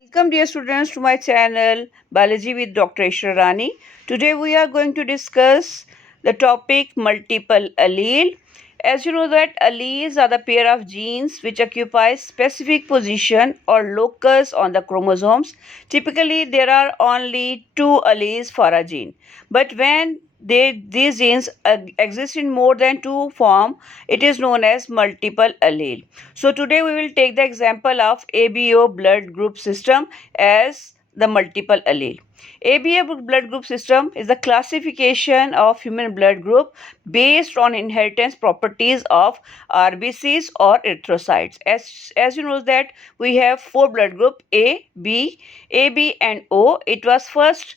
Welcome dear students to my channel Biology with Dr. Rani. Today we are going to discuss the topic multiple allele. As you know that alleles are the pair of genes which occupy specific position or locus on the chromosomes. Typically there are only two alleles for a gene. But when these genes exist in more than two form, it is known as multiple allele. So today we will take the example of ABO blood group system as the multiple allele. ABO blood group system is the classification of human blood group based on inheritance properties of RBCs or erythrocytes. As you know that we have four blood group A, B, AB and O. It was first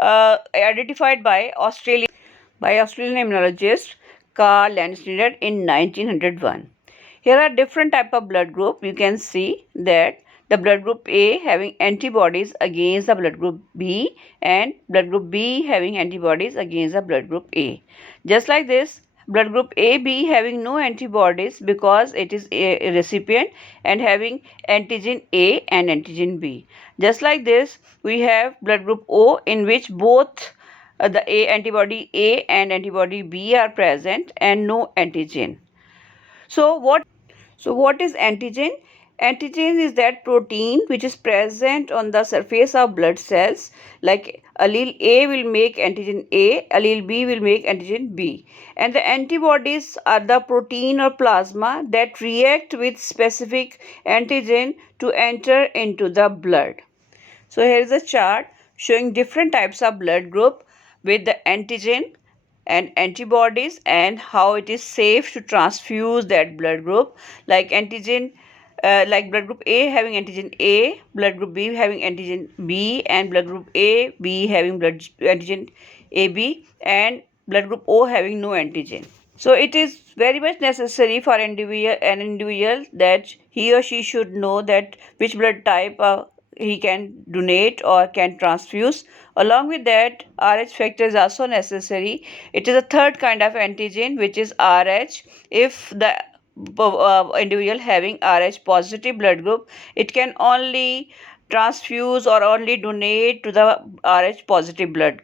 identified by Australian immunologist Carl Landsteiner in 1901. Here are different type of blood group. You can see that the blood group A having antibodies against the blood group B and blood group B having antibodies against the blood group A. Just like this, blood group AB having no antibodies because it is a recipient and having antigen A and antigen B. Just like this, we have blood group O in which both the antibody A and antibody B are present and no antigen. So what is antigen? Antigen is that protein which is present on the surface of blood cells. Like allele A will make antigen A, allele B will make antigen B. And the antibodies are the protein or plasma that react with specific antigen to enter into the blood. So here is a chart showing different types of blood group with the antigen and antibodies and how it is safe to transfuse that blood group. Like antigen, like blood group A having antigen A, blood group B having antigen B, and blood group A, B having antigen AB, and blood group O having no antigen. So it is very much necessary for an individual that he or she should know that which blood type he can donate or can transfuse. Along with that, RH factor is also necessary. It is a third kind of antigen which is RH. If the individual having RH positive blood group, it can only transfuse or only donate to the RH positive blood.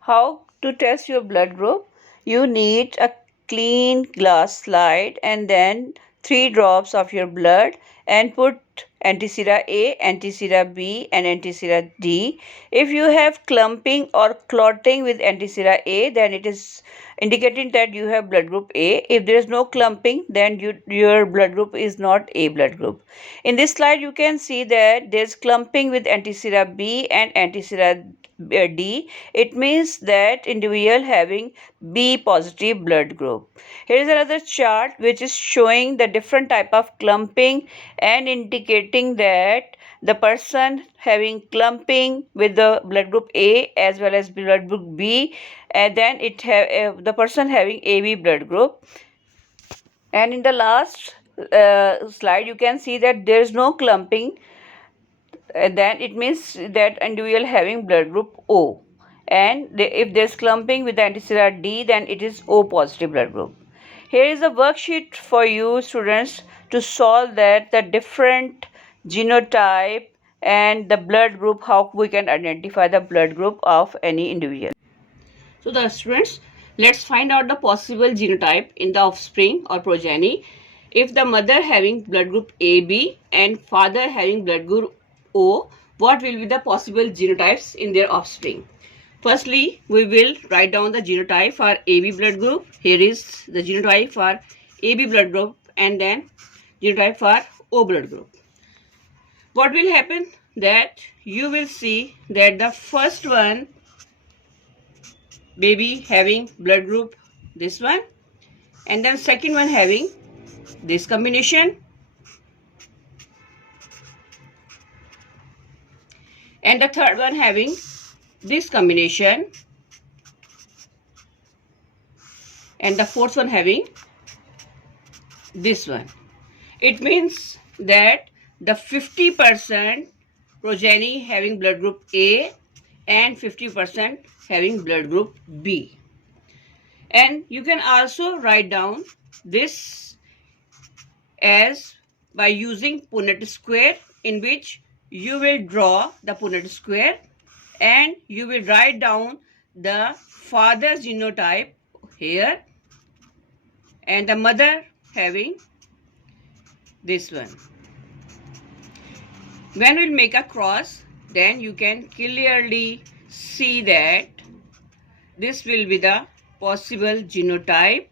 How to test your blood group? You need a clean glass slide and then 3 drops of your blood and put antisera A, antisera B and antisera D. If you have clumping or clotting with antisera A, then it is indicating that you have blood group A. If there is no clumping, then your blood group is not A blood group. In this slide, you can see that there is clumping with antisera B and antisera D. It means that individual having B positive blood group. Here is another chart which is showing the different type of clumping and indicating that the person having clumping with the blood group A as well as blood group B, and then the person having AB blood group. And in the last slide you can see that there is no clumping, then it means that individual having blood group O. And if there's clumping with the antisera D, then it is O positive blood group. Here is a worksheet for you students to solve that the different genotype and the blood group, how we can identify the blood group of any individual. So the students, let's find out the possible genotype in the offspring or progeny. If the mother having blood group AB and father having blood group O, what will be the possible genotypes in their offspring? Firstly, we will write down the genotype for AB blood group. Here is the genotype for AB blood group and then genotype for O blood group. What will happen? That you will see that the first one, baby having blood group this one, and then second one having this combination, and the third one having this combination, and the fourth one having this one. It means that the 50% progeny having blood group A and 50% having blood group B. And you can also write down this as by using Punnett Square, in which you will draw the Punnett Square and you will write down the father's genotype here and the mother having this one. When we'll make a cross, then you can clearly see that this will be the possible genotype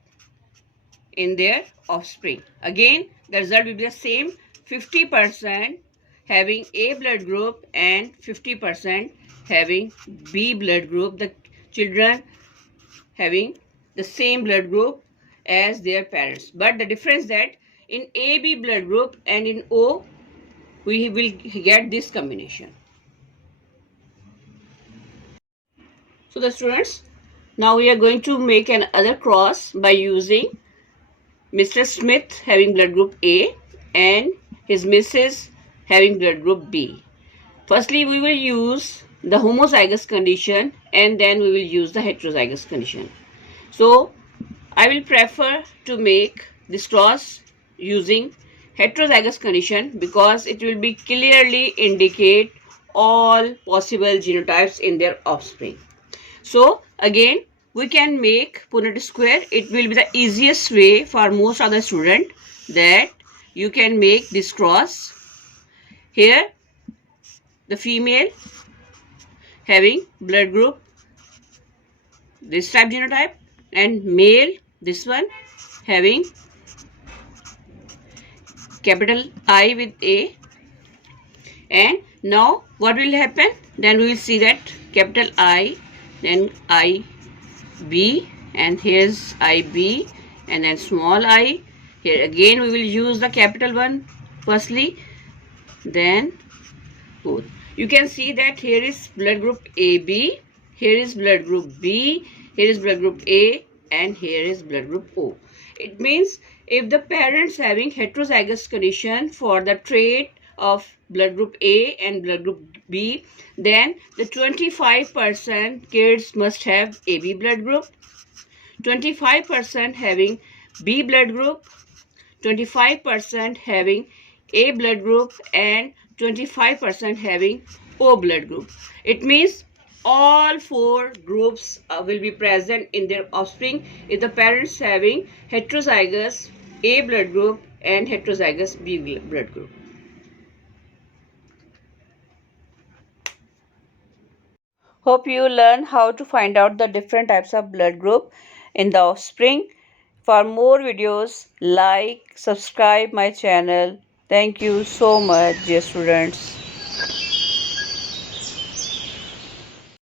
in their offspring. Again, the result will be the same, 50% having A blood group and 50% having B blood group. The children having the same blood group as their parents. But the difference that in AB blood group and in O, we will get this combination. So the students, now we are going to make another cross by using Mr. Smith having blood group A and his Mrs. having blood group B. Firstly, we will use the homozygous condition and then we will use the heterozygous condition. So, I will prefer to make this cross using heterozygous condition because it will be clearly indicate all possible genotypes in their offspring. So, again, we can make Punnett Square. It will be the easiest way for most of the student that you can make this cross. Here, the female having blood group this type genotype and male this one having capital I with A. And now what will happen? Then we will see that capital I, then IB, and here's IB, and then small I. Here again we will use the capital one firstly, then both. You can see that here is blood group AB, here is blood group B, here is blood group A, and here is blood group O. It means if the parents having heterozygous condition for the trait of blood group A and blood group B, then the 25% kids must have AB blood group, 25% having B blood group, 25% having A blood group, and 25% having O blood group. It means all four groups will be present in their offspring if the parents having heterozygous A blood group and heterozygous B blood group. Hope you learn how to find out the different types of blood group in the offspring. For more videos, like, subscribe my channel. Thank you so much, dear students.